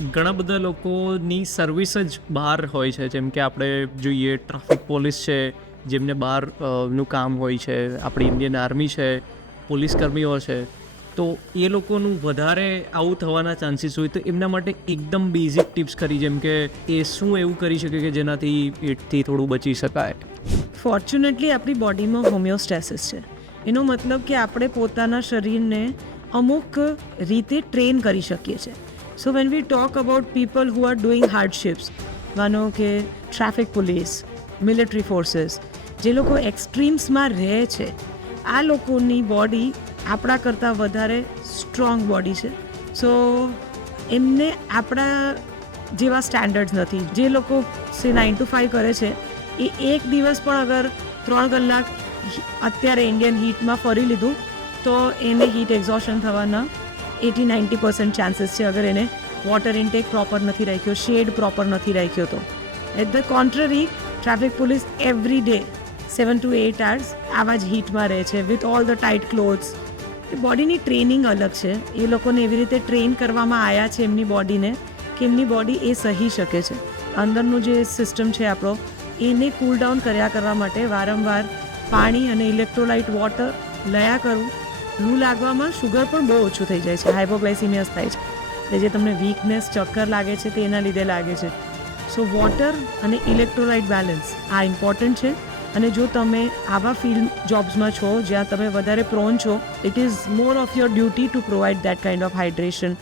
ઘણા બધા લોકોની સર્વિસ જ બહાર હોય છે, જેમ કે આપણે જોઈએ ટ્રાફિક પોલીસ છે, જેમને બહાર નું કામ હોય છે, આપણી ઇન્ડિયન આર્મી છે, પોલીસ કર્મીઓ છે, તો એ લોકોનું વધારે આવું થવાના ચાન્સીસ હોય, તો એમના માટે એકદમ બેઝિક ટિપ્સ ખરી, જેમ કે એ શું એવું કરી શકે કે જેનાથી પેટથી થોડું બચી શકાય? ફોર્ચ્યુનેટલી આપણી બોડીમાં હોમિયોસ્ટેસિસ છે. એનો મતલબ કે આપણે પોતાના શરીરને અમુક રીતે ટ્રેન કરી શકીએ છીએ. So when we talk about people who are doing hardships, માનો કે ટ્રાફિક પોલીસ, મિલિટરી ફોર્સીસ, જે લોકો એક્સ્ટ્રીમ્સમાં રહે છે, આ લોકોની બોડી આપણા કરતાં વધારે સ્ટ્રોંગ બોડી છે. સો એમને આપણા જેવા સ્ટેન્ડર્ડ્સ નથી. જે લોકો 9 to 5 કરે છે, એ એક દિવસ પણ અગર 3 કલાક અત્યારે ઇન્ડિયન હીટમાં ફરી લીધું તો એને હીટ એક્ઝોશન થવાના 80-90% ચાન્સીસ છે, અગર એને વોટર ઇન્ટેક પ્રોપર નથી રાખ્યો, શેડ પ્રોપર નથી રાખ્યો તો. At the contrary, traffic police every day 7 to 8 hours આવા જ હીટમાં રહે છે with all the tight clothes. એ બોડીની ટ્રેનિંગ અલગ છે. એ લોકોને એવી રીતે ટ્રેન કરવામાં આવ્યા છે એમની બોડીને કે એમની બોડી એ સહી શકે છે. અંદરનું જે સિસ્ટમ છે આપણો, એને કૂલ ડાઉન કર્યા કરવા માટે વારંવાર પાણી અને ઇલેક્ટ્રોલાઇટ વોટર લયા કરું. લૂ લાગવામાં શુગર પણ બહુ ઓછું થઈ જાય છે, હાઇપોગ્લાયસીમિયા થાય છે, એટલે જે તમને વીકનેસ, ચક્કર લાગે છે તે એના લીધે લાગે છે. સો વોટર અને ઇલેક્ટ્રોલાઇટ બેલેન્સ આ ઇમ્પોર્ટન્ટ છે. અને જો તમે આવા ફિલ્ડ જોબ્સમાં છો જ્યાં તમે વધારે પ્રોન છો, it is more of your duty two provide that kind of hydration